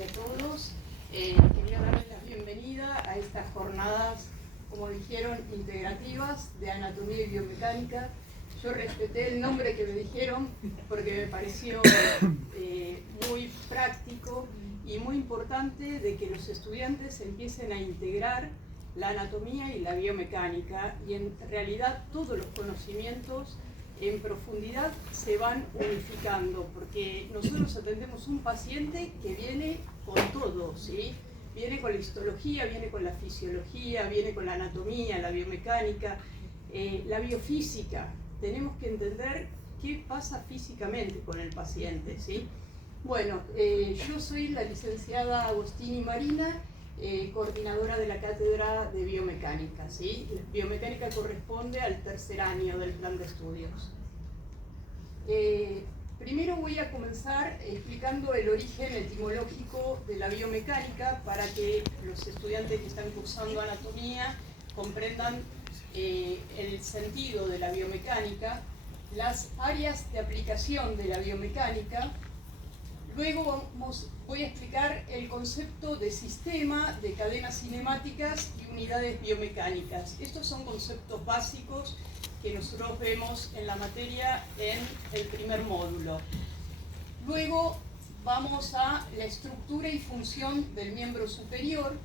y a todos. Quería darles la bienvenida a estas jornadas, como dijeron, integrativas de anatomía y biomecánica. Yo respeté el nombre que me dijeron porque me pareció muy práctico y muy importante de que los estudiantes empiecen a integrar la anatomía y la biomecánica, y en realidad todos los conocimientos en profundidad se van unificando, porque nosotros atendemos un paciente que viene con todo, ¿sí? Viene con la histología, viene con la fisiología, viene con la anatomía, la biomecánica, la biofísica. Tenemos que entender qué pasa físicamente con el paciente, ¿sí? Bueno, yo soy la licenciada Agostini Marina, coordinadora de la cátedra de biomecánica, ¿sí? Biomecánica corresponde al tercer año del plan de estudios. Primero voy a comenzar explicando el origen etimológico de la biomecánica para que los estudiantes que están cursando anatomía comprendan el sentido de la biomecánica, las áreas de aplicación de la biomecánica. Luego voy a explicar el concepto de sistema, de cadenas cinemáticas y unidades biomecánicas. Estos son conceptos básicos que nosotros vemos en la materia en el primer módulo. Luego vamos a la estructura y función del miembro superior,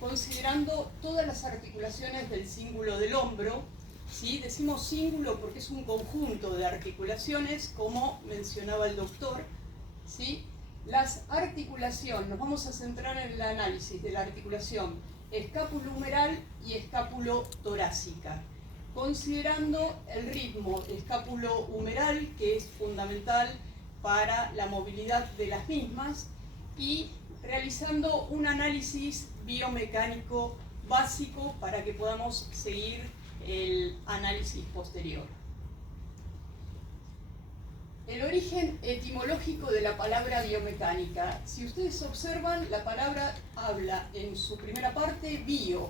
considerando todas las articulaciones del cíngulo del hombro. ¿Sí? Decimos cíngulo porque es un conjunto de articulaciones, como mencionaba el doctor. ¿Sí? Las articulaciones, nos vamos a centrar en el análisis de la articulación escapulohumeral y escapulotorácica, considerando el ritmo escapulohumeral, que es fundamental para la movilidad de las mismas, y realizando un análisis biomecánico básico para que podamos seguir el análisis posterior. El origen etimológico de la palabra biomecánica. Si ustedes observan, la palabra habla en su primera parte bio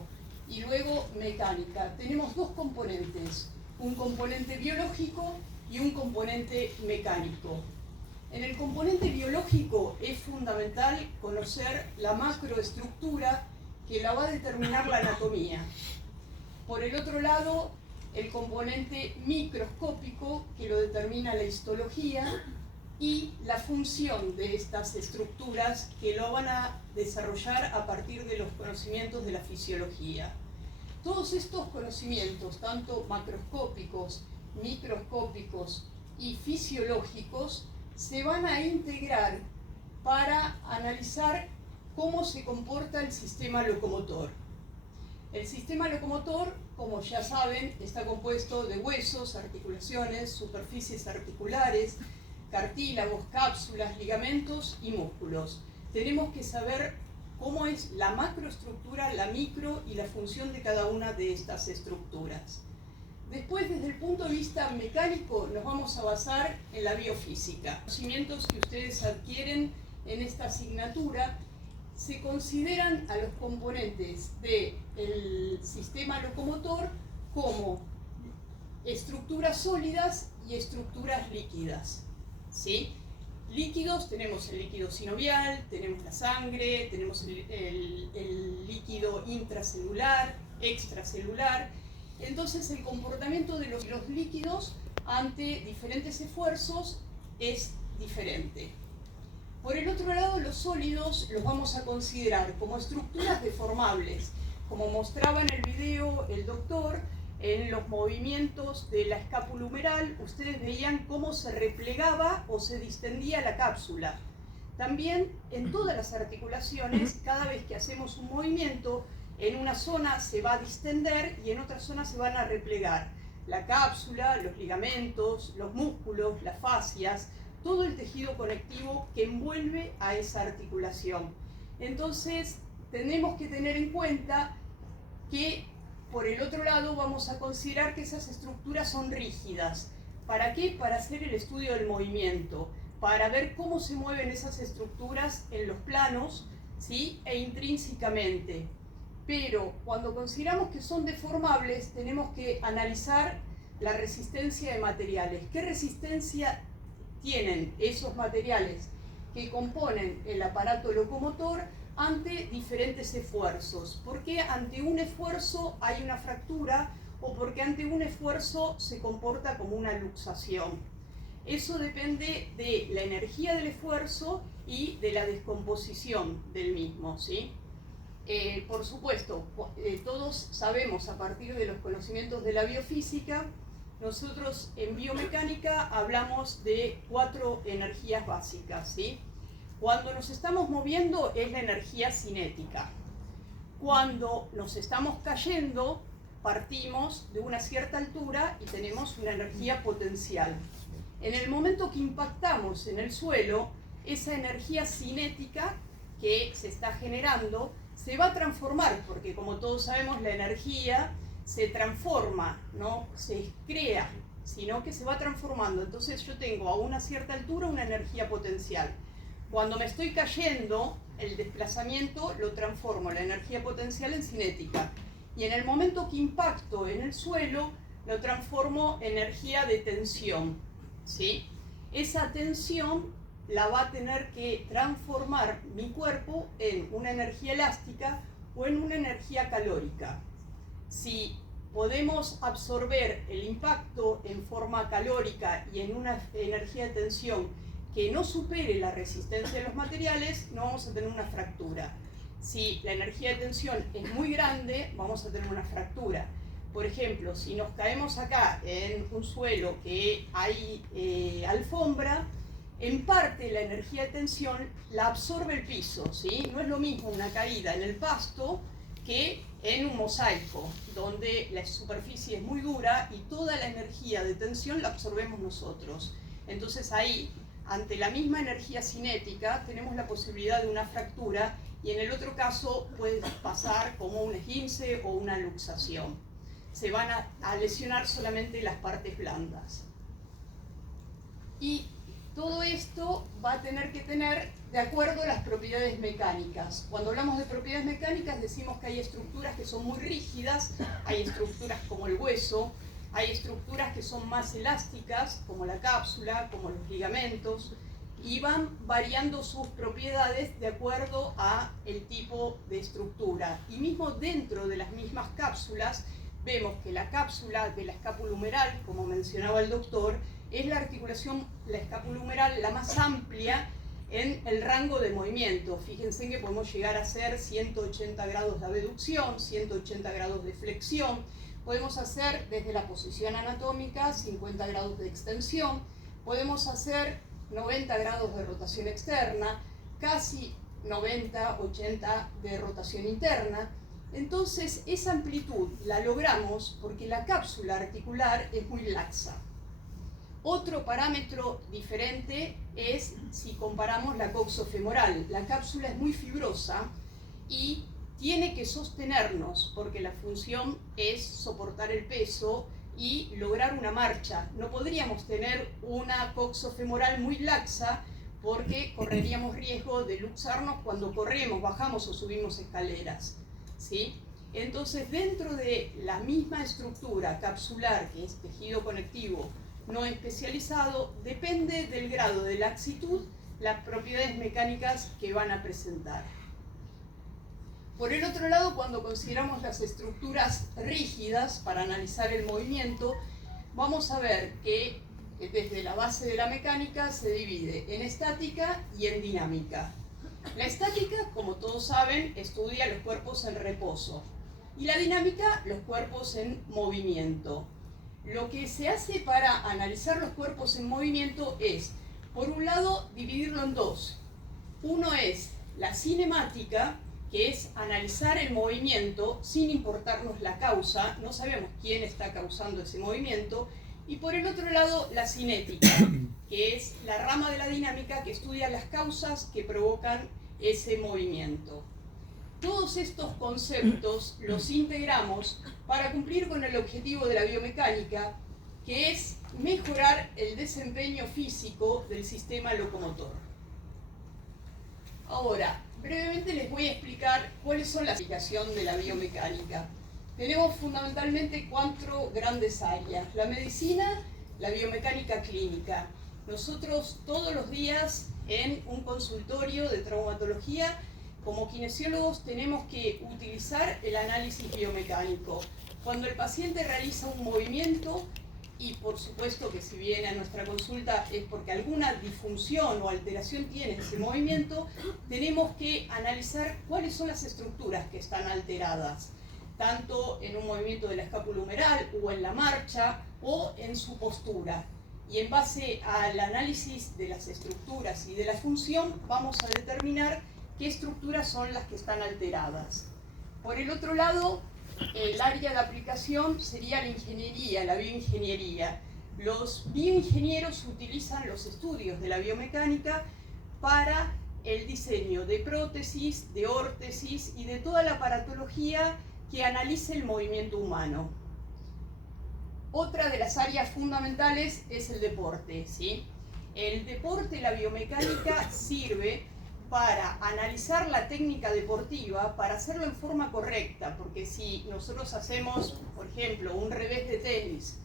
y luego mecánica. Tenemos dos componentes, un componente biológico y un componente mecánico. En el componente biológico es fundamental conocer la macroestructura que la va a determinar la anatomía. Por el otro lado, el componente microscópico, que lo determina la histología, y la función de estas estructuras, que lo van a desarrollar a partir de los conocimientos de la fisiología. Todos estos conocimientos, tanto macroscópicos, microscópicos y fisiológicos, se van a integrar para analizar cómo se comporta el sistema locomotor. El sistema locomotor, como ya saben, está compuesto de huesos, articulaciones, superficies articulares, cartílagos, cápsulas, ligamentos y músculos. Tenemos que saber cómo es la macroestructura, la micro y la función de cada una de estas estructuras. Después, desde el punto de vista mecánico, nos vamos a basar en la biofísica. Los conocimientos que ustedes adquieren en esta asignatura se consideran a los componentes del sistema locomotor como estructuras sólidas y estructuras líquidas, ¿sí? Líquidos, tenemos el líquido sinovial, tenemos la sangre, tenemos el líquido intracelular, extracelular. Entonces el comportamiento de los líquidos ante diferentes esfuerzos es diferente. Por el otro lado, los sólidos los vamos a considerar como estructuras deformables. Como mostraba en el video el doctor, en los movimientos de la escápula humeral, ustedes veían cómo se replegaba o se distendía la cápsula. También en todas las articulaciones, cada vez que hacemos un movimiento, en una zona se va a distender y en otra zona se van a replegar. La cápsula, los ligamentos, los músculos, las fascias, todo el tejido conectivo que envuelve a esa articulación. Entonces, tenemos que tener en cuenta que, por el otro lado, vamos a considerar que esas estructuras son rígidas. ¿Para qué? Para hacer el estudio del movimiento, para ver cómo se mueven esas estructuras en los planos, ¿sí? E intrínsecamente. Pero cuando consideramos que son deformables, tenemos que analizar la resistencia de materiales. ¿Qué resistencia tienen esos materiales que componen el aparato locomotor ante diferentes esfuerzos. ¿Por qué ante un esfuerzo hay una fractura o porque ante un esfuerzo se comporta como una luxación? Eso depende de la energía del esfuerzo y de la descomposición del mismo, ¿sí? Por supuesto, todos sabemos a partir de los conocimientos de la biofísica, nosotros en biomecánica hablamos de 4 energías básicas, ¿sí? Cuando nos estamos moviendo es la energía cinética. Cuando nos estamos cayendo, partimos de una cierta altura y tenemos una energía potencial. En el momento que impactamos en el suelo, esa energía cinética que se está generando se va a transformar, porque como todos sabemos la energía se transforma, no se crea, sino que se va transformando. Entonces yo tengo a una cierta altura una energía potencial. Cuando me estoy cayendo, el desplazamiento lo transformo, la energía potencial, en cinética. Y en el momento que impacto en el suelo, lo transformo en energía de tensión, ¿sí? Esa tensión la va a tener que transformar mi cuerpo en una energía elástica o en una energía calórica. Si podemos absorber el impacto en forma calórica y en una energía de tensión que no supere la resistencia de los materiales, no vamos a tener una fractura. Si la energía de tensión es muy grande, vamos a tener una fractura. Por ejemplo, si nos caemos acá en un suelo que hay alfombra, en parte la energía de tensión la absorbe el piso, ¿sí? No es lo mismo una caída en el pasto que en un mosaico, donde la superficie es muy dura y toda la energía de tensión la absorbemos nosotros. Entonces ahí, ante la misma energía cinética, tenemos la posibilidad de una fractura, y en el otro caso puede pasar como un esguince o una luxación. Se van a lesionar solamente las partes blandas. Y todo esto va a tener que tener de acuerdo a las propiedades mecánicas. Cuando hablamos de propiedades mecánicas decimos que hay estructuras que son muy rígidas, hay estructuras como el hueso, hay estructuras que son más elásticas, como la cápsula, como los ligamentos, y van variando sus propiedades de acuerdo a el tipo de estructura. Y mismo dentro de las mismas cápsulas, vemos que la cápsula de la escápula humeral, como mencionaba el doctor, es la articulación, la escápula humeral, la más amplia en el rango de movimiento. Fíjense que podemos llegar a hacer 180 grados de abducción, 180 grados de flexión. Podemos hacer desde la posición anatómica 50 grados de extensión. Podemos hacer 90 grados de rotación externa, casi 90, 80 de rotación interna. Entonces esa amplitud la logramos porque la cápsula articular es muy laxa. Otro parámetro diferente es si comparamos la coxofemoral. La cápsula es muy fibrosa y tiene que sostenernos porque la función es soportar el peso y lograr una marcha. No podríamos tener una coxofemoral muy laxa porque correríamos riesgo de luxarnos cuando corremos, bajamos o subimos escaleras, ¿sí? Entonces, dentro de la misma estructura capsular, que es tejido conectivo no especializado, depende del grado de laxitud las propiedades mecánicas que van a presentar. Por el otro lado, cuando consideramos las estructuras rígidas para analizar el movimiento, vamos a ver que desde la base de la mecánica se divide en estática y en dinámica. La estática, como todos saben, estudia los cuerpos en reposo, y la dinámica, los cuerpos en movimiento. Lo que se hace para analizar los cuerpos en movimiento es, por un lado, dividirlo en dos. Uno es la cinemática, que es analizar el movimiento sin importarnos la causa, no sabemos quién está causando ese movimiento, y por el otro lado la cinética, que es la rama de la dinámica que estudia las causas que provocan ese movimiento. Todos estos conceptos los integramos para cumplir con el objetivo de la biomecánica, que es mejorar el desempeño físico del sistema locomotor. Ahora, brevemente les voy a explicar cuáles son las aplicaciones de la biomecánica. Tenemos fundamentalmente 4 grandes áreas: la medicina, la biomecánica clínica. Nosotros todos los días en un consultorio de traumatología, como kinesiólogos tenemos que utilizar el análisis biomecánico. Cuando el paciente realiza un movimiento, y por supuesto que si viene a nuestra consulta es porque alguna disfunción o alteración tiene ese movimiento, tenemos que analizar cuáles son las estructuras que están alteradas, tanto en un movimiento de la escápula humeral o en la marcha o en su postura. Y en base al análisis de las estructuras y de la función vamos a determinar qué estructuras son las que están alteradas. Por el otro lado, el área de aplicación sería la ingeniería, la bioingeniería. Los bioingenieros utilizan los estudios de la biomecánica para el diseño de prótesis, de órtesis y de toda la aparatología que analice el movimiento humano. Otra de las áreas fundamentales es el deporte, ¿sí? El deporte, la biomecánica, sirve para analizar la técnica deportiva, para hacerlo en forma correcta, porque si nosotros hacemos, por ejemplo, un revés de tenis,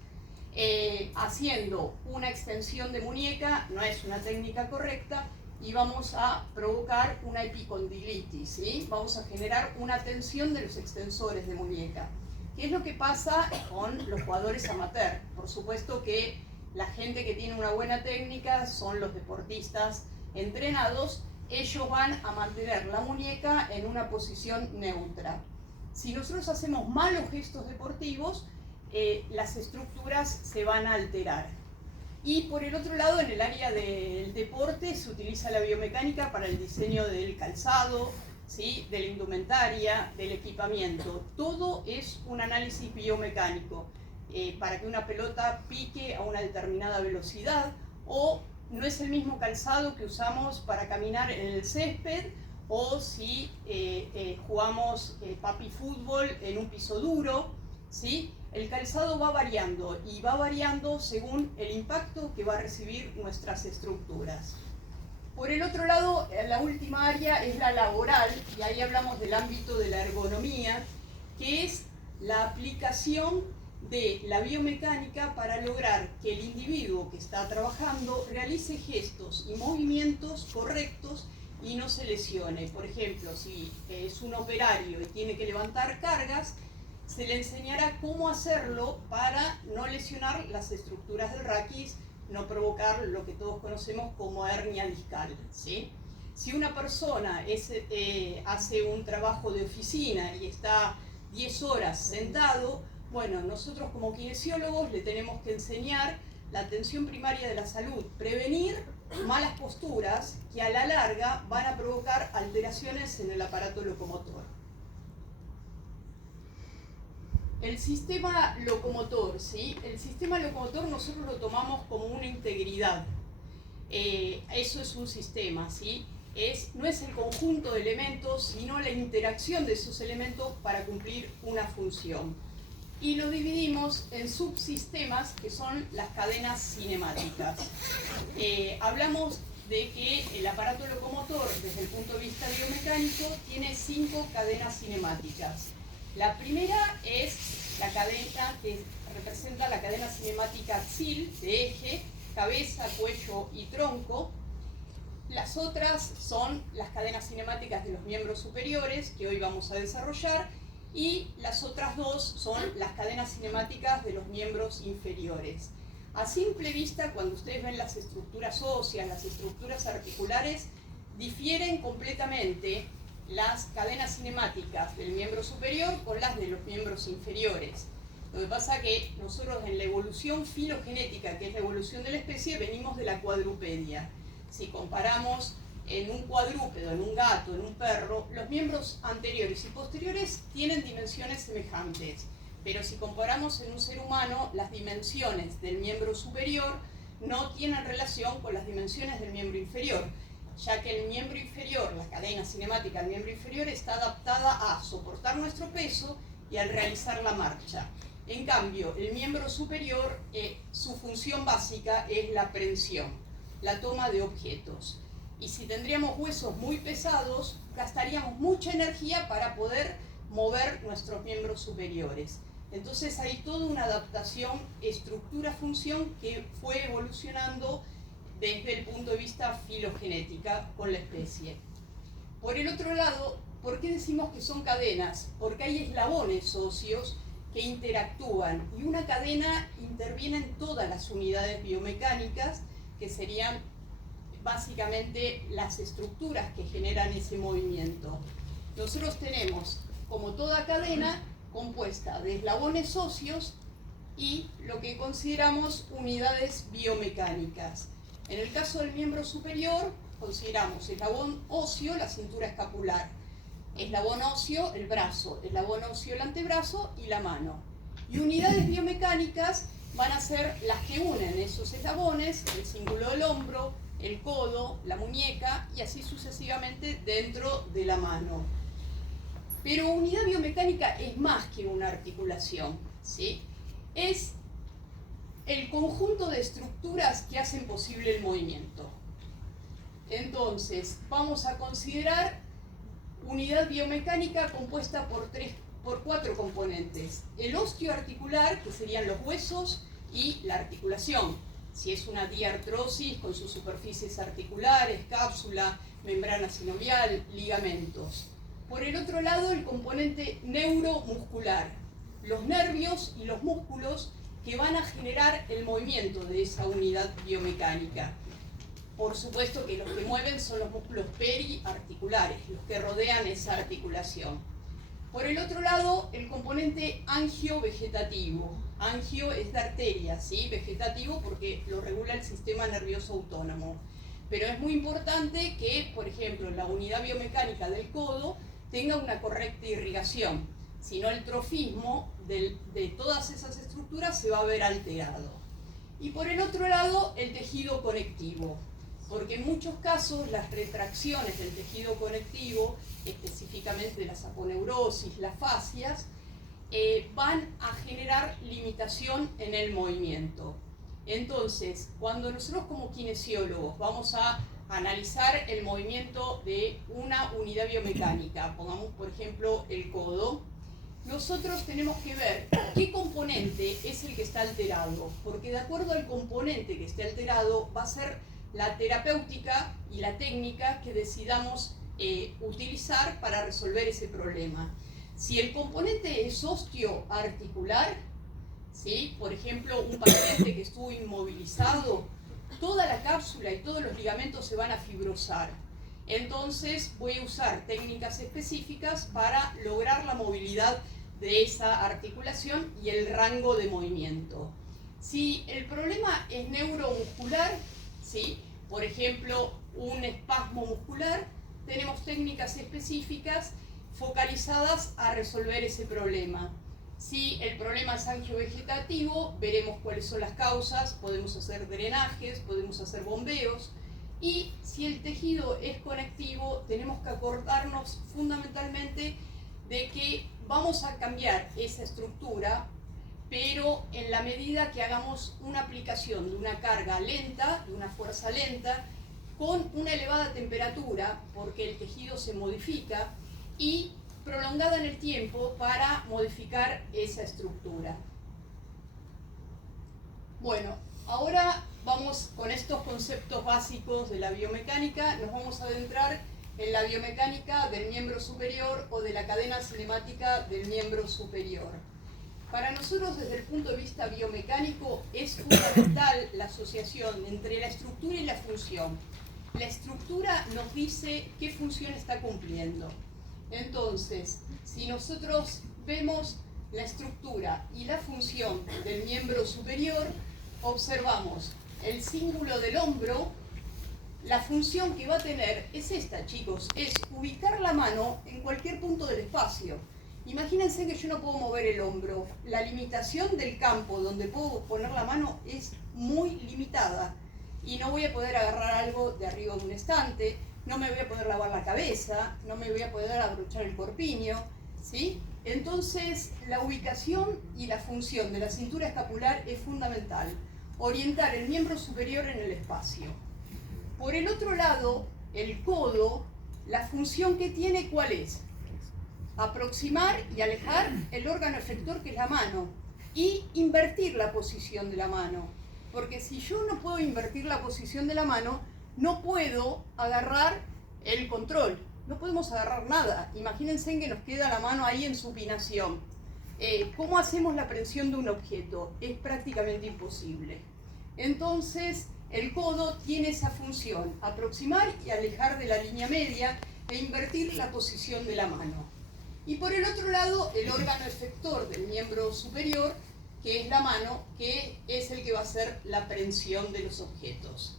haciendo una extensión de muñeca, no es una técnica correcta y vamos a provocar una epicondilitis, ¿sí? Vamos a generar una tensión de los extensores de muñeca. ¿Qué es lo que pasa con los jugadores amateur? Por supuesto que la gente que tiene una buena técnica son los deportistas entrenados. Ellos van a mantener la muñeca en una posición neutra. Si nosotros hacemos malos gestos deportivos, las estructuras se van a alterar. Y por el otro lado, en el área del deporte, se utiliza la biomecánica para el diseño del calzado, ¿sí? De la indumentaria, del equipamiento. Todo es un análisis biomecánico para que una pelota pique a una determinada velocidad, o no es el mismo calzado que usamos para caminar en el césped o si jugamos papi fútbol en un piso duro, ¿sí? El calzado va variando y va variando según el impacto que va a recibir nuestras estructuras. Por el otro lado, la última área es la laboral, y ahí hablamos del ámbito de la ergonomía, que es la aplicación de la biomecánica para lograr que el individuo que está trabajando realice gestos y movimientos correctos y no se lesione. Por ejemplo, si es un operario y tiene que levantar cargas, se le enseñará cómo hacerlo para no lesionar las estructuras del raquis, no provocar lo que todos conocemos como hernia discal, ¿sí? Si una persona hace un trabajo de oficina y está 10 horas sentado, bueno, nosotros como kinesiólogos le tenemos que enseñar la atención primaria de la salud, prevenir malas posturas que a la larga van a provocar alteraciones en el aparato locomotor. El sistema locomotor, ¿sí? El sistema locomotor nosotros lo tomamos como una integridad. Eso es un sistema, ¿sí? No es el conjunto de elementos, sino la interacción de esos elementos para cumplir una función. Y lo dividimos en subsistemas que son las cadenas cinemáticas. Hablamos de que el aparato locomotor, desde el punto de vista biomecánico, tiene 5 cadenas cinemáticas. La primera es la cadena que representa la cadena cinemática axil, de eje, cabeza, cuello y tronco. Las otras son las cadenas cinemáticas de los miembros superiores, que hoy vamos a desarrollar, y las otras dos son las cadenas cinemáticas de los miembros inferiores. A simple vista, cuando ustedes ven las estructuras óseas, las estructuras articulares, difieren completamente las cadenas cinemáticas del miembro superior con las de los miembros inferiores. Lo que pasa es que nosotros en la evolución filogenética, que es la evolución de la especie, venimos de la cuadrupedia. Si comparamos en un cuadrúpedo, en un gato, en un perro, los miembros anteriores y posteriores tienen dimensiones semejantes, pero si comparamos en un ser humano, las dimensiones del miembro superior no tienen relación con las dimensiones del miembro inferior, ya que el miembro inferior, la cadena cinemática del miembro inferior, está adaptada a soportar nuestro peso y al realizar la marcha. En cambio, el miembro superior, su función básica es la aprehensión, la toma de objetos. Y si tendríamos huesos muy pesados, gastaríamos mucha energía para poder mover nuestros miembros superiores. Entonces hay toda una adaptación estructura-función que fue evolucionando desde el punto de vista filogenética con la especie. Por el otro lado, ¿por qué decimos que son cadenas? Porque hay eslabones óseos que interactúan y una cadena interviene en todas las unidades biomecánicas, que serían básicamente las estructuras que generan ese movimiento. Nosotros tenemos, como toda cadena, compuesta de eslabones óseos y lo que consideramos unidades biomecánicas. En el caso del miembro superior, consideramos eslabón óseo, la cintura escapular, eslabón óseo, el brazo, eslabón óseo, el antebrazo y la mano. Y unidades biomecánicas van a ser las que unen esos eslabones, el cíngulo del hombro, el codo, la muñeca y así sucesivamente dentro de la mano. Pero unidad biomecánica es más que una articulación, ¿sí? Es el conjunto de estructuras que hacen posible el movimiento. Entonces, vamos a considerar unidad biomecánica compuesta por 4 componentes. El osteoarticular, que serían los huesos, y la articulación. Si es una diartrosis con sus superficies articulares, cápsula, membrana sinovial, ligamentos. Por el otro lado, el componente neuromuscular, los nervios y los músculos que van a generar el movimiento de esa unidad biomecánica. Por supuesto que los que mueven son los músculos periarticulares, los que rodean esa articulación. Por el otro lado, el componente angiovegetativo. Angio es de arteria, ¿sí? Vegetativo porque lo regula el sistema nervioso autónomo. Pero es muy importante que, por ejemplo, la unidad biomecánica del codo tenga una correcta irrigación. Si no, el trofismo de todas esas estructuras se va a ver alterado. Y por el otro lado, el tejido conectivo. Porque en muchos casos las retracciones del tejido conectivo, específicamente las aponeurosis, las fascias, van a generar limitación en el movimiento. Entonces, cuando nosotros como kinesiólogos vamos a analizar el movimiento de una unidad biomecánica, pongamos por ejemplo el codo, nosotros tenemos que ver qué componente es el que está alterado, porque de acuerdo al componente que esté alterado va a ser la terapéutica y la técnica que decidamos utilizar para resolver ese problema. Si el componente es osteoarticular, ¿sí? Por ejemplo, un paciente que estuvo inmovilizado, toda la cápsula y todos los ligamentos se van a fibrosar. Entonces voy a usar técnicas específicas para lograr la movilidad de esa articulación y el rango de movimiento. Si el problema es neuromuscular, ¿sí? Por ejemplo, un espasmo muscular, tenemos técnicas específicas focalizadas a resolver ese problema. Si el problema es angiovegetativo, veremos cuáles son las causas, podemos hacer drenajes, podemos hacer bombeos. Y si el tejido es conectivo, tenemos que acordarnos fundamentalmente de que vamos a cambiar esa estructura, pero en la medida que hagamos una aplicación de una carga lenta, de una fuerza lenta, con una elevada temperatura, porque el tejido se modifica, y prolongada en el tiempo para modificar esa estructura. Bueno, ahora vamos con estos conceptos básicos de la biomecánica, nos vamos a adentrar en la biomecánica del miembro superior o de la cadena cinemática del miembro superior. Para nosotros, desde el punto de vista biomecánico, es fundamental la asociación entre la estructura y la función. La estructura nos dice qué función está cumpliendo. Entonces, si nosotros vemos la estructura y la función del miembro superior, observamos el cíngulo del hombro. La función que va a tener es esta, chicos, es ubicar la mano en cualquier punto del espacio. Imagínense que yo no puedo mover el hombro. La limitación del campo donde puedo poner la mano es muy limitada y no voy a poder agarrar algo de arriba de un estante, no me voy a poder lavar la cabeza, no me voy a poder abrochar el corpiño, ¿sí? Entonces, la ubicación y la función de la cintura escapular es fundamental. Orientar el miembro superior en el espacio. Por el otro lado, el codo, la función que tiene, ¿cuál es? Aproximar y alejar el órgano efector que es la mano y invertir la posición de la mano. Porque si yo no puedo invertir la posición de la mano, no puedo agarrar el control. No podemos agarrar nada. Imagínense que nos queda la mano ahí en supinación. ¿Cómo hacemos la prensión de un objeto? Es prácticamente imposible. Entonces, el codo tiene esa función, aproximar y alejar de la línea media e invertir la posición de la mano. Y por el otro lado, el órgano efector del miembro superior, que es la mano, que es el que va a hacer la prensión de los objetos.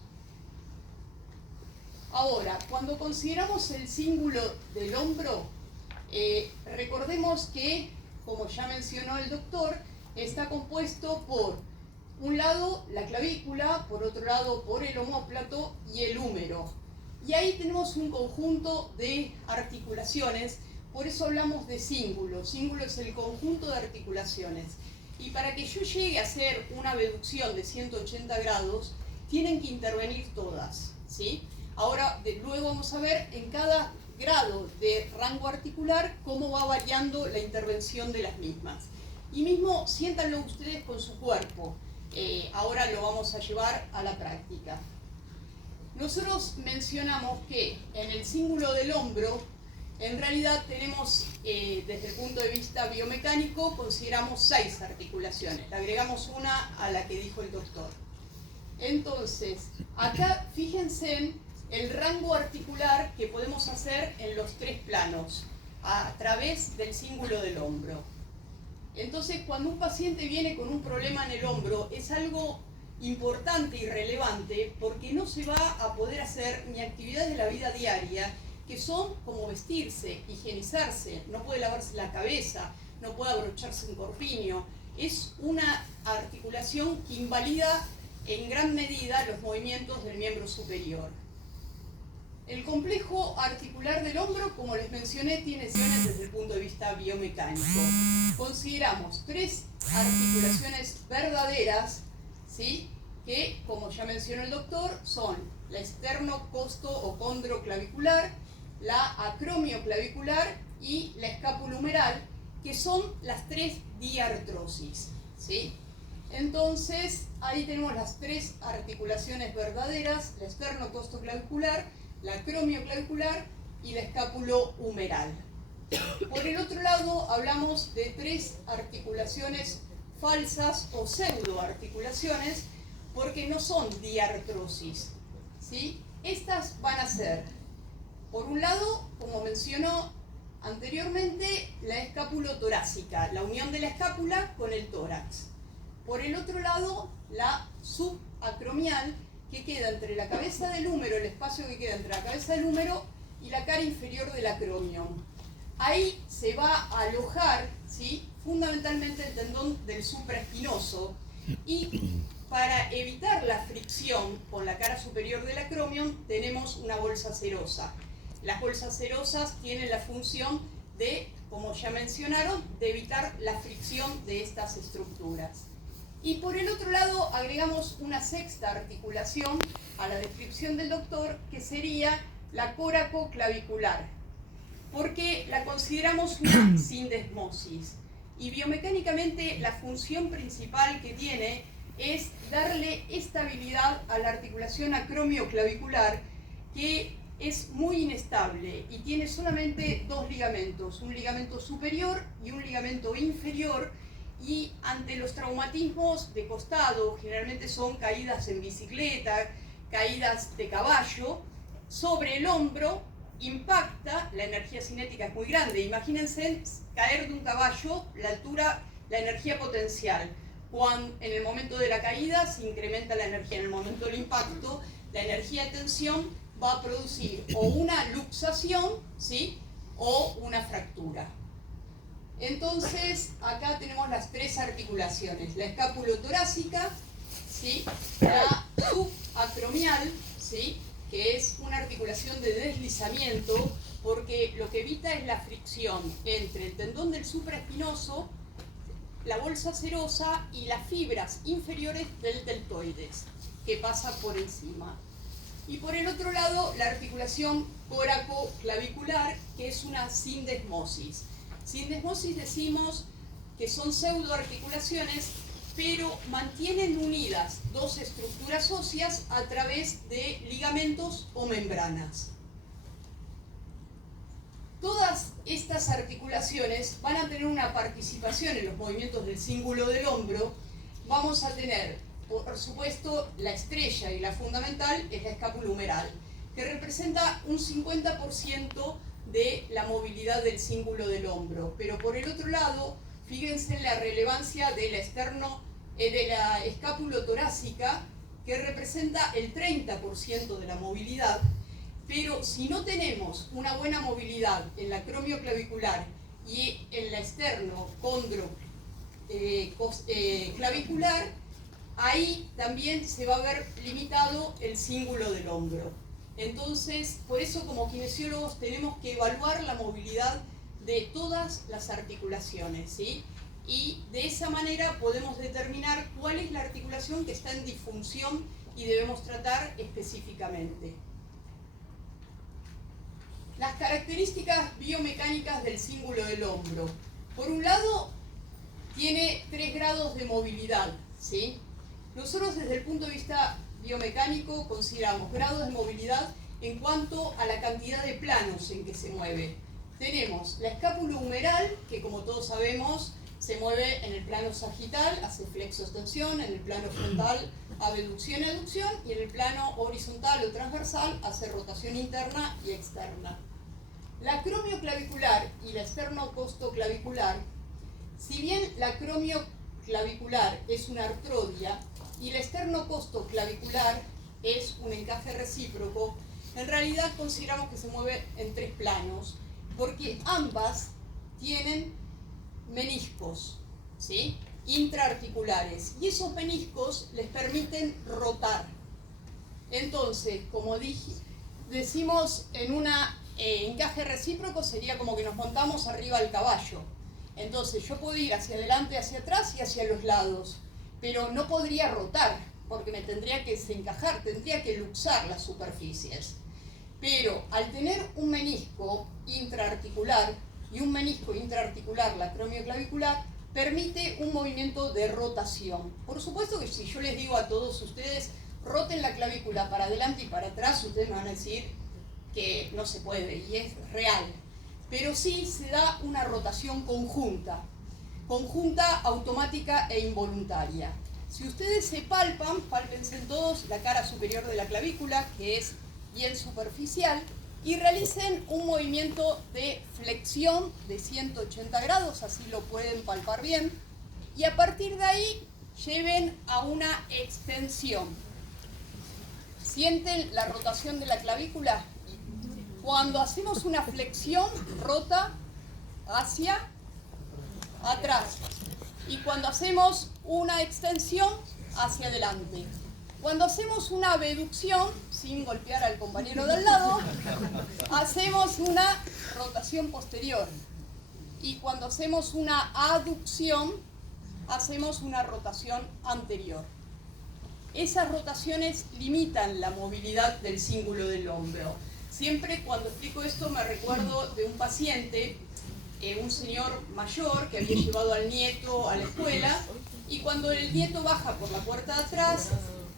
Ahora, cuando consideramos el cíngulo del hombro, recordemos que, como ya mencionó el doctor, está compuesto por un lado la clavícula, por otro lado por el omóplato y el húmero. Y ahí tenemos un conjunto de articulaciones, por eso hablamos de cíngulo. Cíngulo es el conjunto de articulaciones. Y para que yo llegue a hacer una abducción de 180 grados, tienen que intervenir todas, ¿sí? Ahora, luego vamos a ver en cada grado de rango articular cómo va variando la intervención de las mismas. Y mismo siéntanlo ustedes con su cuerpo. Ahora lo vamos a llevar a la práctica. Nosotros mencionamos que en el cíngulo del hombro, en realidad tenemos, desde el punto de vista biomecánico, consideramos 6 articulaciones. Le agregamos una a la que dijo el doctor. Entonces, acá fíjense en el rango articular que podemos hacer en los 3 planos, a través del cíngulo del hombro. Entonces, cuando un paciente viene con un problema en el hombro, es algo importante y relevante porque no se va a poder hacer ni actividades de la vida diaria que son como vestirse, higienizarse, no puede lavarse la cabeza, no puede abrocharse un corpiño. Es una articulación que invalida en gran medida los movimientos del miembro superior. El complejo articular del hombro, como les mencioné, tiene sesiones desde el punto de vista biomecánico. Consideramos 3 articulaciones verdaderas, ¿sí?, que, como ya mencionó el doctor, son la esternocosto o condroclavicular, la acromioclavicular y la escapulohumeral, que son las 3 diartrosis, ¿sí? Entonces, ahí tenemos las 3 articulaciones verdaderas, la esternocostoclavicular, la acromioclavicular y la escapulohumeral. Por el otro lado, hablamos de 3 articulaciones falsas o pseudoarticulaciones, porque no son diartrosis, ¿sí? Estas van a ser, por un lado, como mencionó anteriormente, la escapulotorácica, la unión de la escápula con el tórax. Por el otro lado, la subacromial, que queda entre la cabeza del húmero, el espacio que queda entre la cabeza del húmero y la cara inferior del acromion. Ahí se va a alojar, ¿sí?, fundamentalmente el tendón del supraespinoso, y para evitar la fricción con la cara superior del acromion tenemos una bolsa serosa. Las bolsas serosas tienen la función de, como ya mencionaron, de evitar la fricción de estas estructuras. Y por el otro lado agregamos una 6ª articulación a la descripción del doctor, que sería la coracoclavicular, porque la consideramos una sindesmosis. Y biomecánicamente la función principal que tiene es darle estabilidad a la articulación acromioclavicular, que es muy inestable y tiene solamente 2 ligamentos, un ligamento superior y un ligamento inferior, y ante los traumatismos de costado, generalmente son caídas en bicicleta, caídas de caballo, sobre el hombro impacta, la energía cinética es muy grande. Imagínense caer de un caballo, la altura, la energía potencial. Cuando en el momento de la caída se incrementa la energía, en el momento del impacto, la energía de tensión va a producir o una luxación, ¿sí?, o una fractura. Entonces, acá tenemos las 3 articulaciones: la escapulotorácica, ¿sí?, la subacromial, ¿sí?, que es una articulación de deslizamiento, porque lo que evita es la fricción entre el tendón del supraespinoso, la bolsa serosa y las fibras inferiores del deltoides, que pasa por encima. Y por el otro lado, la articulación coracoclavicular, que es una sindesmosis. Sindesmosis decimos que son pseudoarticulaciones pero mantienen unidas dos estructuras óseas a través de ligamentos o membranas. Todas estas articulaciones van a tener una participación en los movimientos del cíngulo del hombro. Vamos a tener, por supuesto, la estrella y la fundamental es la escápula humeral, que representa un 50% de la movilidad del cíngulo del hombro. Pero por el otro lado, fíjense en la relevancia de la escápula torácica, que representa el 30% de la movilidad. Pero si no tenemos una buena movilidad en la acromioclavicular y en la esternocondroclavicular, ahí también se va a ver limitado el cíngulo del hombro. Entonces, por eso como kinesiólogos tenemos que evaluar la movilidad de todas las articulaciones, ¿sí? Y de esa manera podemos determinar cuál es la articulación que está en disfunción y debemos tratar específicamente. Las características biomecánicas del cíngulo del hombro. Por un lado, tiene 3 grados de movilidad, ¿sí? Nosotros desde el punto de vista biomecánico consideramos grados de movilidad en cuanto a la cantidad de planos en que se mueve. Tenemos la escápula humeral, que como todos sabemos se mueve en el plano sagital, hace flexo-extensión, en el plano frontal abducción-aducción, y en el plano horizontal o transversal hace rotación interna y externa. La acromioclavicular y la esternocostoclavicular, si bien la acromioclavicular es una artrodia y la esternocostoclavicular es un encaje recíproco, en realidad consideramos que se mueve en 3 planos, porque ambas tienen meniscos, ¿sí?, intraarticulares, y esos meniscos les permiten rotar. Entonces, como decimos en un encaje recíproco, sería como que nos montamos arriba del caballo. Entonces yo puedo ir hacia adelante, hacia atrás y hacia los lados, pero no podría rotar, porque me tendría que desencajar, tendría que luxar las superficies. Pero al tener un menisco intraarticular y un menisco intraarticular, la acromioclavicular, permite un movimiento de rotación. Por supuesto que si yo les digo a todos ustedes, roten la clavícula para adelante y para atrás, ustedes me van a decir que no se puede, y es real. Pero sí se da una rotación conjunta automática e involuntaria. Si ustedes se palpan, pálpense todos la cara superior de la clavícula, que es bien superficial, y realicen un movimiento de flexión de 180 grados, así lo pueden palpar bien, y a partir de ahí lleven a una extensión. ¿Sienten la rotación de la clavícula? Cuando hacemos una flexión, rota hacia atrás, y cuando hacemos una extensión, hacia adelante. Cuando hacemos una abducción, sin golpear al compañero de al lado, hacemos una rotación posterior. Y cuando hacemos una aducción, hacemos una rotación anterior. Esas rotaciones limitan la movilidad del cíngulo del hombro. Siempre cuando explico esto me recuerdo de un paciente, un señor mayor que había llevado al nieto a la escuela, y cuando el nieto baja por la puerta de atrás,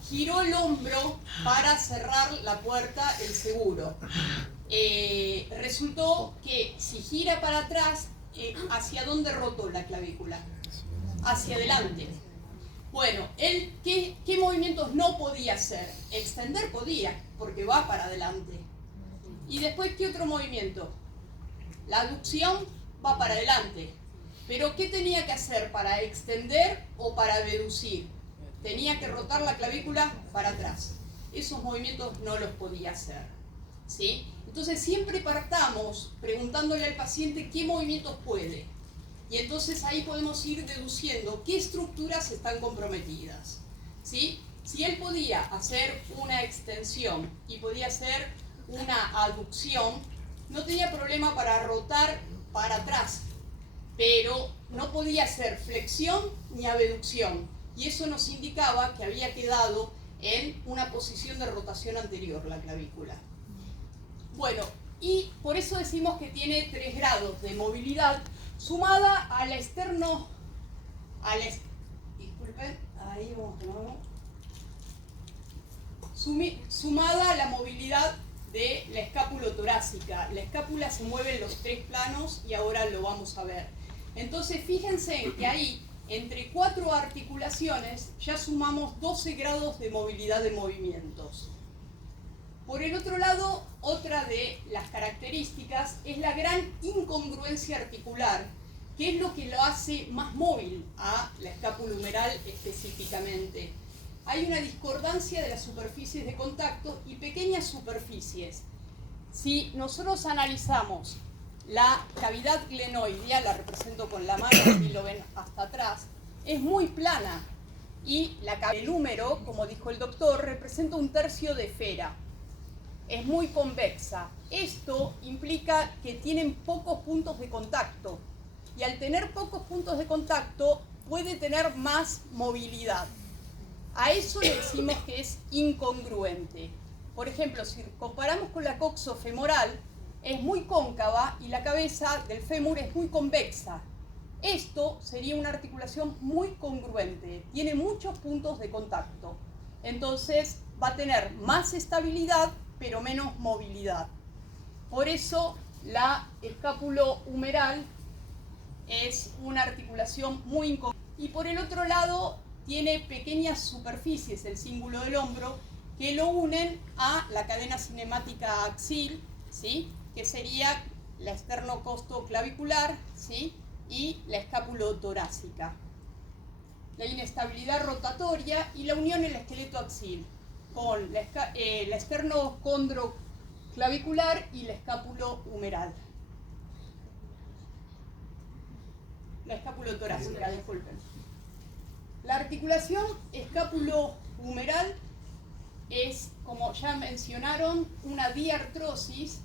giró el hombro para cerrar la puerta el seguro. Resultó que si gira para atrás, ¿hacia dónde rotó la clavícula? Hacia adelante. Bueno, él, ¿qué movimientos no podía hacer? Extender podía, porque va para adelante. Y después, ¿qué otro movimiento? La aducción va para adelante. Pero ¿qué tenía que hacer para extender o para abducir? Tenía que rotar la clavícula para atrás. Esos movimientos no los podía hacer, ¿sí? Entonces siempre partamos preguntándole al paciente qué movimientos puede. Y entonces ahí podemos ir deduciendo qué estructuras están comprometidas, ¿sí? Si él podía hacer una extensión y podía hacer una aducción, no tenía problema para rotar para atrás, pero no podía hacer flexión ni abducción. Y eso nos indicaba que había quedado en una posición de rotación anterior la clavícula. Bueno, y por eso decimos que tiene 3 grados de movilidad, sumada a la disculpen, ahí vamos de nuevo. Sumada a la movilidad de la escápulo-torácica. La escápula se mueve en los 3 planos y ahora lo vamos a ver. Entonces fíjense que ahí, entre 4 articulaciones, ya sumamos 12 grados de movilidad de movimientos. Por el otro lado, otra de las características es la gran incongruencia articular, que es lo que lo hace más móvil a la escápula humeral específicamente. Hay una discordancia de las superficies de contacto y pequeñas superficies. Si nosotros analizamos la cavidad glenoidea, la represento con la mano, y lo ven hasta atrás, es muy plana. Y el húmero, como dijo el doctor, representa 1/3 de esfera. Es muy convexa. Esto implica que tienen pocos puntos de contacto. Y al tener pocos puntos de contacto, puede tener más movilidad. A eso le decimos que es incongruente. Por ejemplo, si comparamos con la coxofemoral, es muy cóncava y la cabeza del fémur es muy convexa. Esto sería una articulación muy congruente, tiene muchos puntos de contacto. Entonces va a tener más estabilidad, pero menos movilidad. Por eso la escápulo-humeral es una articulación muy incongruente. Y por el otro lado, tiene pequeñas superficies, el cíngulo del hombro, que lo unen a la cadena cinemática axil, ¿sí?, que sería la esternocostoclavicular, ¿sí?, y la escápulo-torácica. La inestabilidad rotatoria y la unión en el esqueleto axil, con la esternocondroclavicular y la escápulo-humeral. La escápulo-torácica, disculpen. La articulación escápulo-humeral es, como ya mencionaron, una diartrosis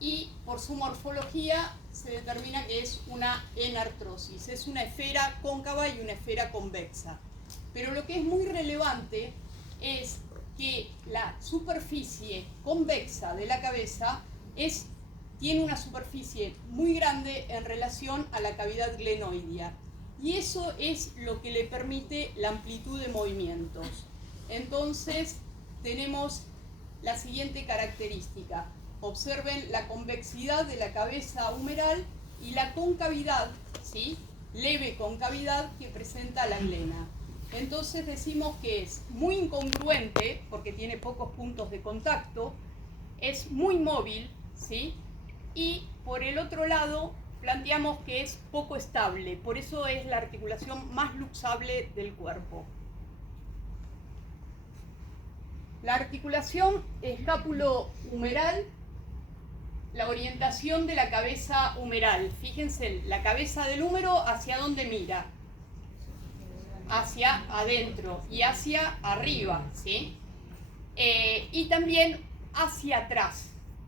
y por su morfología se determina que es una enartrosis. Es una esfera cóncava y una esfera convexa. Pero lo que es muy relevante es que la superficie convexa de la cabeza tiene una superficie muy grande en relación a la cavidad glenoidea. Y eso es lo que le permite la amplitud de movimientos. Entonces, tenemos la siguiente característica. Observen la convexidad de la cabeza humeral y la concavidad, ¿sí?, leve concavidad que presenta la glena. Entonces decimos que es muy incongruente, porque tiene pocos puntos de contacto, es muy móvil, ¿sí?, y por el otro lado, planteamos que es poco estable, por eso es la articulación más luxable del cuerpo. La articulación escápulo-humeral, la orientación de la cabeza humeral. Fíjense, la cabeza del húmero, ¿hacia dónde mira? Hacia adentro y hacia arriba, ¿sí? Y también hacia atrás,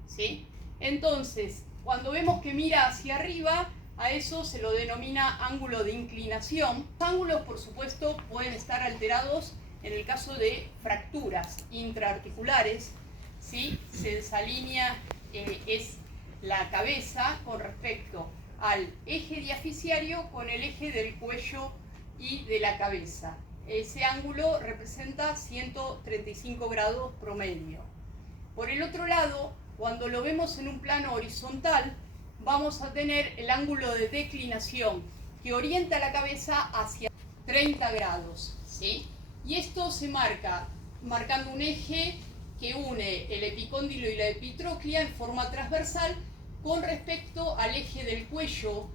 ¿sí? Entonces, cuando vemos que mira hacia arriba, a eso se lo denomina ángulo de inclinación. Los ángulos, por supuesto, pueden estar alterados en el caso de fracturas intraarticulares, ¿sí? Se desalinea es la cabeza con respecto al eje diaficiario con el eje del cuello y de la cabeza. Ese ángulo representa 135 grados promedio. Por el otro lado, cuando lo vemos en un plano horizontal, vamos a tener el ángulo de declinación que orienta la cabeza hacia 30 grados, ¿sí? Y esto se marca marcando un eje que une el epicóndilo y la epitróclea en forma transversal con respecto al eje del cuello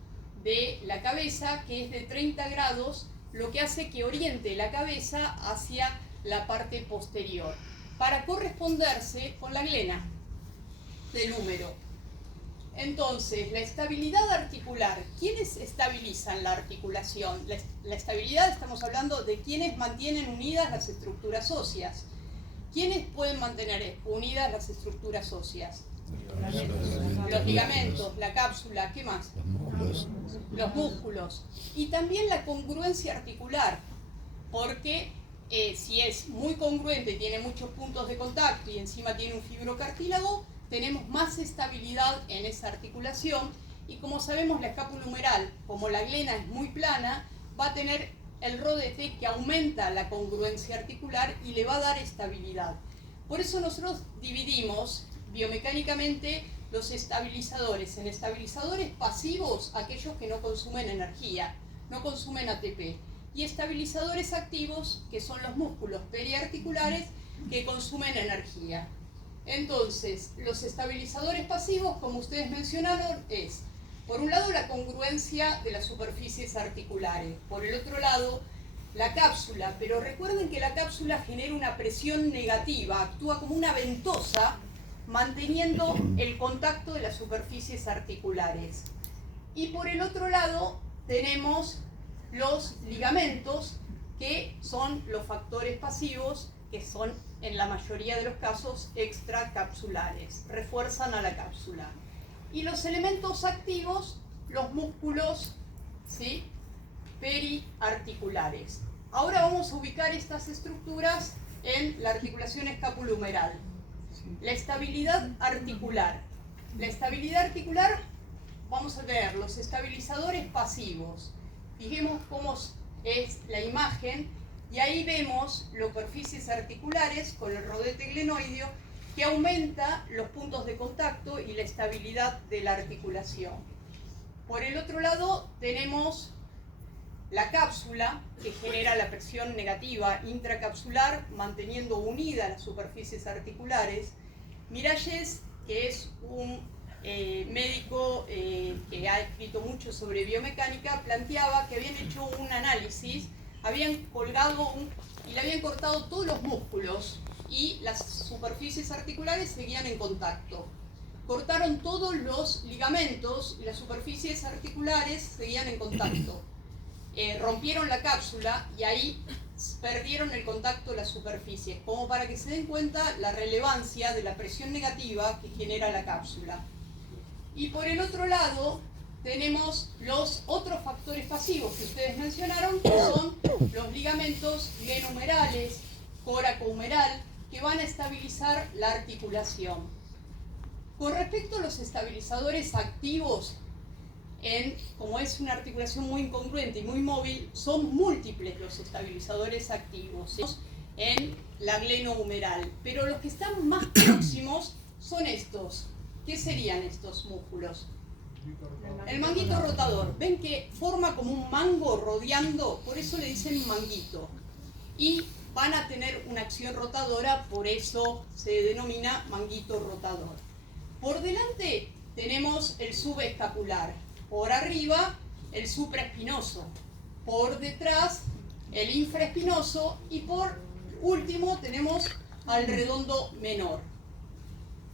de la cabeza, que es de 30 grados, lo que hace que oriente la cabeza hacia la parte posterior, para corresponderse con la glena del húmero. Entonces, la estabilidad articular, ¿quiénes estabilizan la articulación? La estabilidad, estamos hablando de quienes mantienen unidas las estructuras óseas. ¿Quiénes pueden mantener unidas las estructuras óseas? Los ligamentos, la cápsula, ¿qué más? Los músculos. Los músculos. Y también la congruencia articular, porque si es muy congruente y tiene muchos puntos de contacto y encima tiene un fibrocartílago, tenemos más estabilidad en esa articulación. Y como sabemos, la escápula humeral, como la glena es muy plana, va a tener el rodete que aumenta la congruencia articular y le va a dar estabilidad. Por eso nosotros dividimos biomecánicamente los estabilizadores en estabilizadores pasivos, aquellos que no consumen energía, no consumen ATP, y estabilizadores activos, que son los músculos periarticulares que consumen energía. Entonces, los estabilizadores pasivos, como ustedes mencionaron, es, por un lado, la congruencia de las superficies articulares, por el otro lado, la cápsula, pero recuerden que la cápsula genera una presión negativa, actúa como una ventosa, manteniendo el contacto de las superficies articulares. Y por el otro lado, tenemos los ligamentos, que son los factores pasivos, que son en la mayoría de los casos extracapsulares, refuerzan a la cápsula. Y los elementos activos, los músculos, ¿sí?, periarticulares. Ahora vamos a ubicar estas estructuras en la articulación escapulohumeral. La estabilidad articular. La estabilidad articular, vamos a tener los estabilizadores pasivos. Fijemos cómo es la imagen, y ahí vemos las superficies articulares con el rodete glenoideo que aumenta los puntos de contacto y la estabilidad de la articulación. Por el otro lado tenemos la cápsula, que genera la presión negativa intracapsular, manteniendo unidas las superficies articulares. Miralles, que es un médico que ha escrito mucho sobre biomecánica, planteaba que habían hecho un análisis, habían colgado y le habían cortado todos los músculos y las superficies articulares seguían en contacto. Cortaron todos los ligamentos y las superficies articulares seguían en contacto. Rompieron la cápsula y ahí perdieron el contacto de las superficies, como para que se den cuenta la relevancia de la presión negativa que genera la cápsula. Y por el otro lado tenemos los otros factores pasivos que ustedes mencionaron, que son los ligamentos glenohumerales, coracohumeral, que van a estabilizar la articulación. Con respecto a los estabilizadores activos, como es una articulación muy incongruente y muy móvil, son múltiples los estabilizadores activos en la glenohumeral, pero los que están más próximos son estos. ¿Qué serían estos músculos? El manguito rotador. ¿Ven que forma como un mango rodeando? Por eso le dicen manguito. Y van a tener una acción rotadora, por eso se denomina manguito rotador. Por delante tenemos el subescapular. Por arriba, el supraespinoso. Por detrás, el infraespinoso. Y por último, tenemos al redondo menor.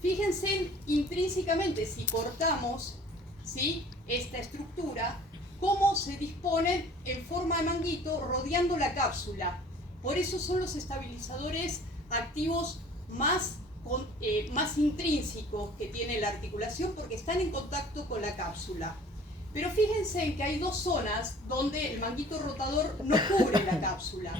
Fíjense intrínsecamente, si cortamos, ¿sí?, esta estructura, cómo se disponen en forma de manguito rodeando la cápsula. Por eso son los estabilizadores activos más intrínsecos que tiene la articulación, porque están en contacto con la cápsula. Pero fíjense en que hay dos zonas donde el manguito rotador no cubre la cápsula.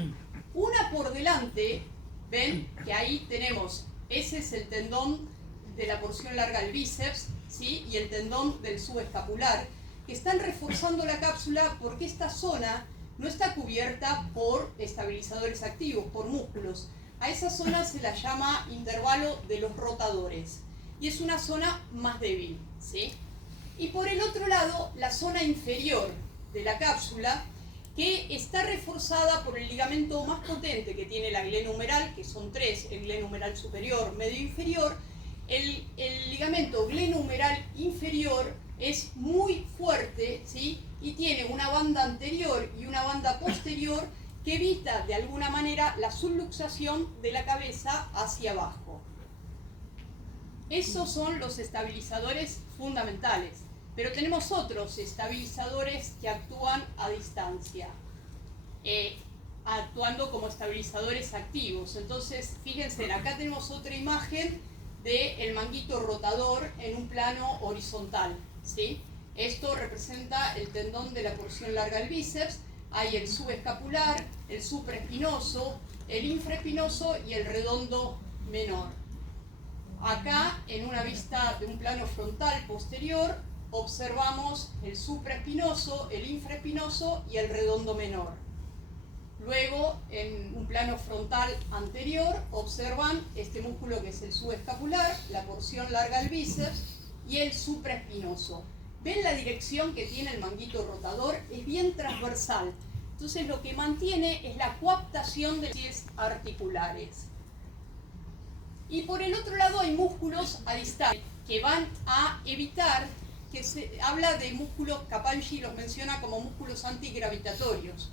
Una por delante, ven que ahí tenemos, ese es el tendón de la porción larga del bíceps, ¿sí?, y el tendón del subescapular, que están reforzando la cápsula porque esta zona no está cubierta por estabilizadores activos, por músculos. A esa zona se la llama intervalo de los rotadores y es una zona más débil, ¿sí? Y por el otro lado, la zona inferior de la cápsula, que está reforzada por el ligamento más potente que tiene la glenohumeral, que son tres: el glenohumeral superior, medio e inferior. El ligamento glenohumeral inferior es muy fuerte, ¿sí?, y tiene una banda anterior y una banda posterior que evita de alguna manera la subluxación de la cabeza hacia abajo. Esos son los estabilizadores fundamentales, pero tenemos otros estabilizadores que actúan a distancia, actuando como estabilizadores activos. Entonces, fíjense, acá tenemos otra imagen del manguito rotador en un plano horizontal, ¿sí? Esto representa el tendón de la porción larga del bíceps. Hay el subescapular, el supraespinoso, el infraespinoso y el redondo menor. Acá, en una vista de un plano frontal posterior, observamos el supraespinoso, el infraespinoso y el redondo menor. Luego, en un plano frontal anterior, observan este músculo que es el subescapular, la porción larga del bíceps y el supraespinoso. ¿Ven la dirección que tiene el manguito rotador? Es bien transversal. Entonces lo que mantiene es la coaptación de las articulares. Y por el otro lado hay músculos a distancia que van a evitar, que se habla de músculos, Capaldi los menciona como músculos antigravitatorios,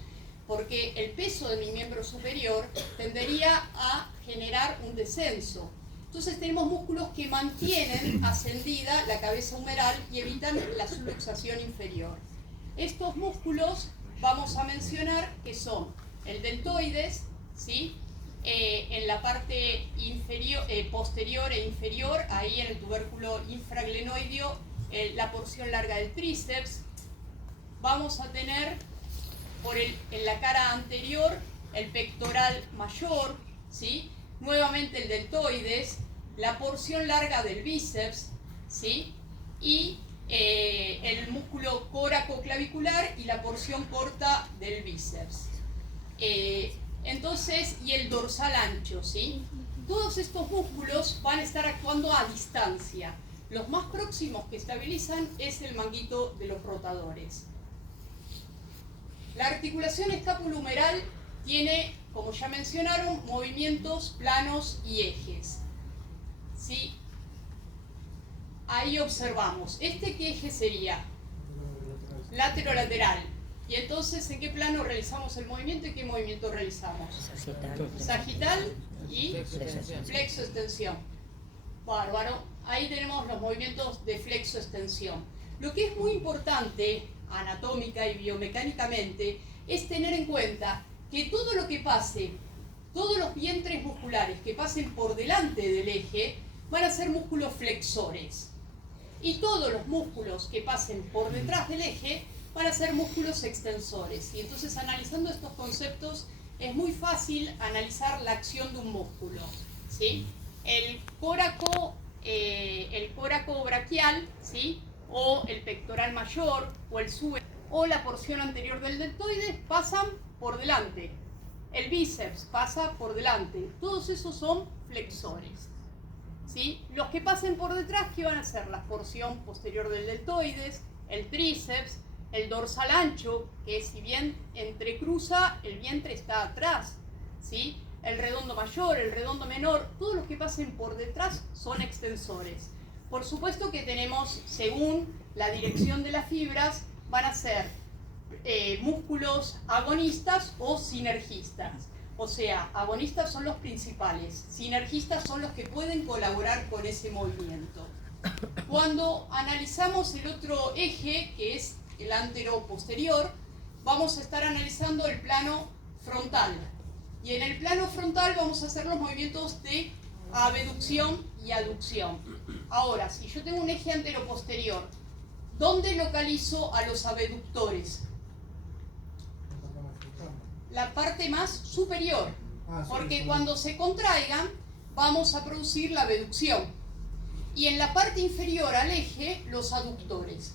porque el peso de mi miembro superior tendería a generar un descenso. Entonces tenemos músculos que mantienen ascendida la cabeza humeral y evitan la subluxación inferior. Estos músculos vamos a mencionar que son el deltoides, ¿sí? En la parte inferior, posterior e inferior, ahí en el tubérculo infraglenoideo, la porción larga del tríceps. Vamos a tener en la cara anterior el pectoral mayor, ¿sí? Nuevamente el deltoides, la porción larga del bíceps, ¿sí? Y el músculo córacoclavicular y la porción corta del bíceps. Entonces, y el dorsal ancho, ¿sí? Todos estos músculos van a estar actuando a distancia. Los más próximos que estabilizan es el manguito de los rotadores. La articulación escapulohumeral tiene, como ya mencionaron, movimientos planos y ejes, ¿sí? Ahí observamos, ¿qué eje sería? Lateral. Y entonces, ¿en qué plano realizamos el movimiento y qué movimiento realizamos? Sagital y flexo-extensión. Bárbaro. Ahí tenemos los movimientos de flexo-extensión. Lo que es muy importante, anatómica y biomecánicamente, es tener en cuenta que todo lo que pase, todos los vientres musculares que pasen por delante del eje, van a ser músculos flexores. Y todos los músculos que pasen por detrás del eje van a ser músculos extensores. Y entonces, analizando estos conceptos, es muy fácil analizar la acción de un músculo, ¿sí? El córaco braquial, ¿sí? O el pectoral mayor, o el o la porción anterior del deltoides pasan por delante. El bíceps pasa por delante. Todos esos son flexores, ¿sí? Los que pasen por detrás, ¿qué van a ser? La porción posterior del deltoides, el tríceps, el dorsal ancho, que si bien entrecruza, el vientre está atrás, ¿sí? El redondo mayor, el redondo menor, todos los que pasen por detrás son extensores. Por supuesto que tenemos, según la dirección de las fibras, van a ser músculos agonistas o sinergistas. O sea, agonistas son los principales, sinergistas son los que pueden colaborar con ese movimiento. Cuando analizamos el otro eje, que es el antero-posterior, vamos a estar analizando el plano frontal. Y en el plano frontal vamos a hacer los movimientos de abducción y aducción. Ahora, si yo tengo un eje antero-posterior, ¿dónde localizo a los abductores? La parte más superior, porque cuando se contraigan vamos a producir la abducción. Y en la parte inferior al eje, los aductores.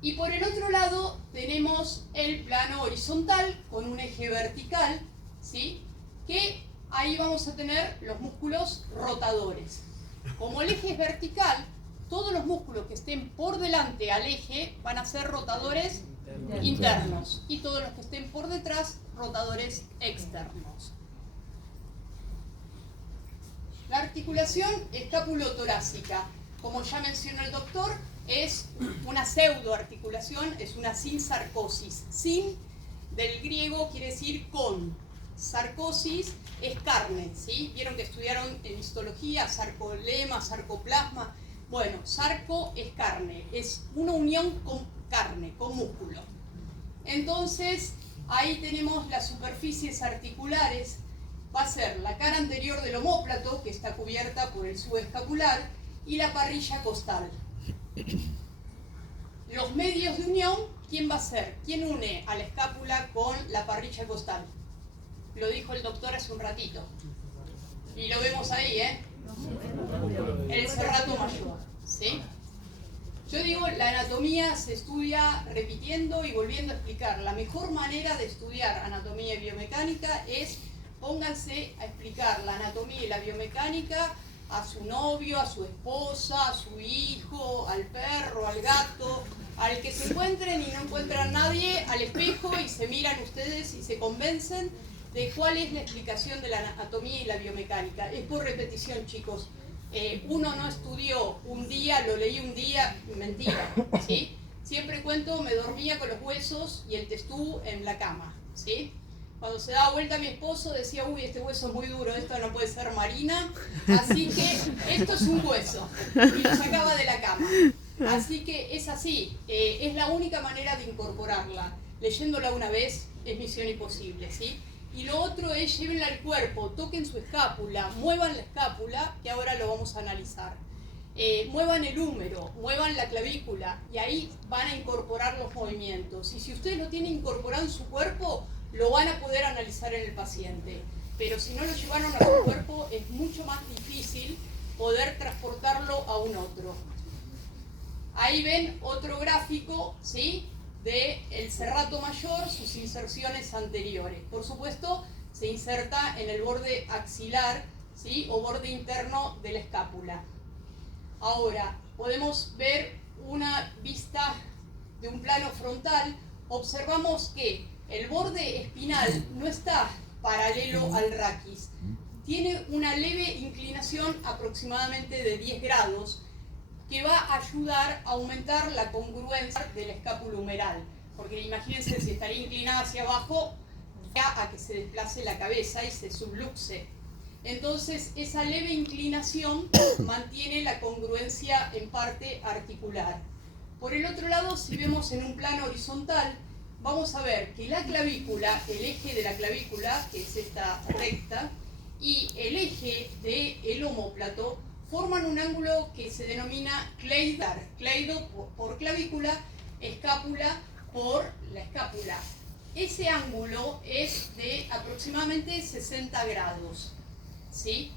Y por el otro lado tenemos el plano horizontal con un eje vertical, ¿sí? Que ahí vamos a tener los músculos rotadores. Como el eje es vertical, todos los músculos que estén por delante al eje van a ser rotadores internos y todos los que estén por detrás, rotadores externos. La articulación escapulotorácica, como ya mencionó el doctor, es una pseudoarticulación, es una sinsarcosis. Sin, del griego, quiere decir con. Sarcosis es carne, ¿sí? Vieron que estudiaron en histología, sarcolema, sarcoplasma. Bueno, sarco es carne, es una unión con carne, con músculo. Entonces, ahí tenemos las superficies articulares. Va a ser la cara anterior del omóplato, que está cubierta por el subescapular, y la parrilla costal. Los medios de unión, ¿quién va a ser? ¿Quién une a la escápula con la parrilla costal? Lo dijo el doctor hace un ratito. Y lo vemos ahí, ¿eh? El serrato mayor, ¿sí? Yo digo, la anatomía se estudia repitiendo y volviendo a explicar. La mejor manera de estudiar anatomía y biomecánica es pónganse a explicar la anatomía y la biomecánica a su novio, a su esposa, a su hijo, al perro, al gato, al que se encuentren y no encuentran nadie, al espejo y se miran ustedes y se convencen de cuál es la explicación de la anatomía y la biomecánica. Es por repetición, chicos. Uno no estudió un día, lo leí un día, mentira, ¿sí? Siempre cuento, me dormía con los huesos y el testú en la cama, ¿sí? Cuando se daba vuelta mi esposo decía, uy, este hueso es muy duro, esto no puede ser marina, así que esto es un hueso, y lo sacaba de la cama. Así que es así, es la única manera de incorporarla. Leyéndola una vez es misión imposible, ¿sí? Y lo otro es llévenla al cuerpo, toquen su escápula, muevan la escápula, que ahora lo vamos a analizar. Muevan el húmero, muevan la clavícula, y ahí van a incorporar los movimientos. Y si ustedes lo tienen incorporado en su cuerpo, lo van a poder analizar en el paciente. Pero si no lo llevaron a su cuerpo, es mucho más difícil poder transportarlo a un otro. Ahí ven otro gráfico, ¿sí?, del serrato mayor, sus inserciones anteriores. Por supuesto, se inserta en el borde axilar, ¿sí?, o borde interno de la escápula. Ahora, podemos ver una vista de un plano frontal. Observamos que el borde espinal no está paralelo al raquis. Tiene una leve inclinación aproximadamente de 10 grados, que va a ayudar a aumentar la congruencia del escápulo humeral, porque imagínense, si estaría inclinada hacia abajo, ya a que se desplace la cabeza y se subluxe. Entonces, esa leve inclinación mantiene la congruencia en parte articular. Por el otro lado, si vemos en un plano horizontal, vamos a ver que la clavícula, el eje de la clavícula, que es esta recta, y el eje del omóplato forman un ángulo que se denomina cleido. Cleido por clavícula, escápula por la escápula. Ese ángulo es de aproximadamente 60 grados, ¿sí?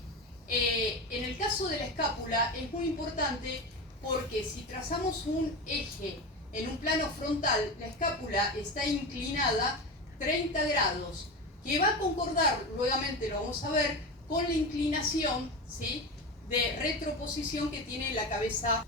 En el caso de la escápula es muy importante porque si trazamos un eje en un plano frontal, la escápula está inclinada 30 grados, que va a concordar, nuevamente lo vamos a ver, con la inclinación, ¿sí?, de retroposición que tiene la cabeza.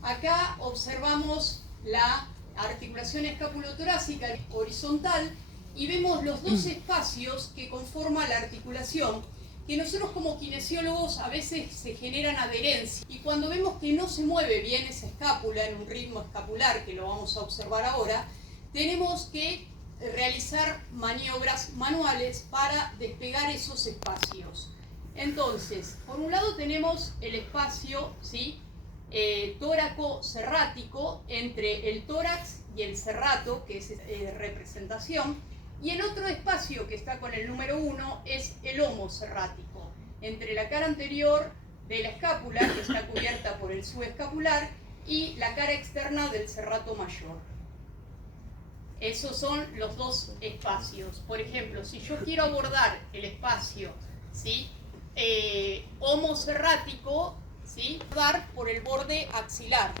Acá observamos la articulación escapulotorácica horizontal y vemos los dos espacios que conforman la articulación, que nosotros como kinesiólogos a veces se generan adherencia, y cuando vemos que no se mueve bien esa escápula en un ritmo escapular, que lo vamos a observar ahora, tenemos que realizar maniobras manuales para despegar esos espacios. Entonces, por un lado tenemos el espacio, ¿sí?, tóraco-serrático entre el tórax y el serrato, que es representación, y el otro espacio que está con el número 1 es el homoserrático, entre la cara anterior de la escápula, que está cubierta por el subescapular, y la cara externa del serrato mayor. Esos son los dos espacios. Por ejemplo, si yo quiero abordar el espacio, ¿sí?, homoserrático, ¿sí?, abordar por el borde axilar.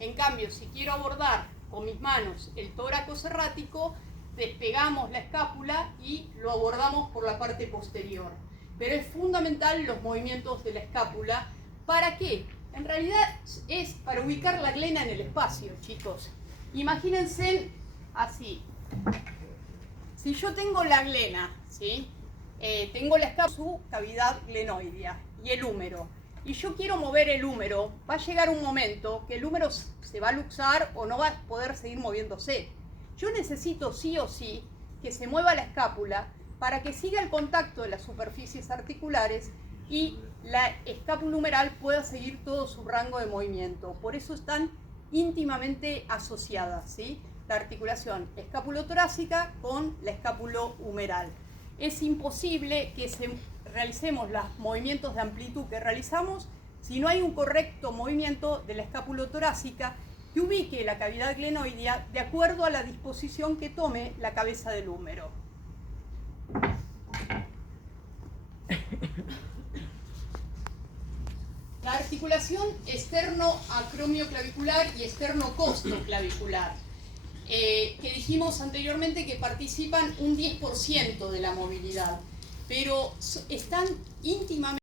En cambio, si quiero abordar con mis manos el tóraco serrático, despegamos la escápula y lo abordamos por la parte posterior. Pero es fundamental los movimientos de la escápula. ¿Para qué? En realidad es para ubicar la glena en el espacio, chicos. Imagínense así. Si yo tengo la glena, ¿sí?, tengo la escápula, su cavidad glenoidea y el húmero, y yo quiero mover el húmero, va a llegar un momento que el húmero se va a luxar o no va a poder seguir moviéndose. Yo necesito sí o sí que se mueva la escápula para que siga el contacto de las superficies articulares y la escápula humeral pueda seguir todo su rango de movimiento. Por eso están íntimamente asociadas, ¿sí?, la articulación escapulotorácica con la escápulo-humeral. Es imposible que realicemos los movimientos de amplitud que realizamos si no hay un correcto movimiento de la escapulotorácica que ubique la cavidad glenoidea de acuerdo a la disposición que tome la cabeza del húmero. La articulación externo-acromioclavicular y externo-costoclavicular, que dijimos anteriormente que participan un 10% de la movilidad, pero están íntimamente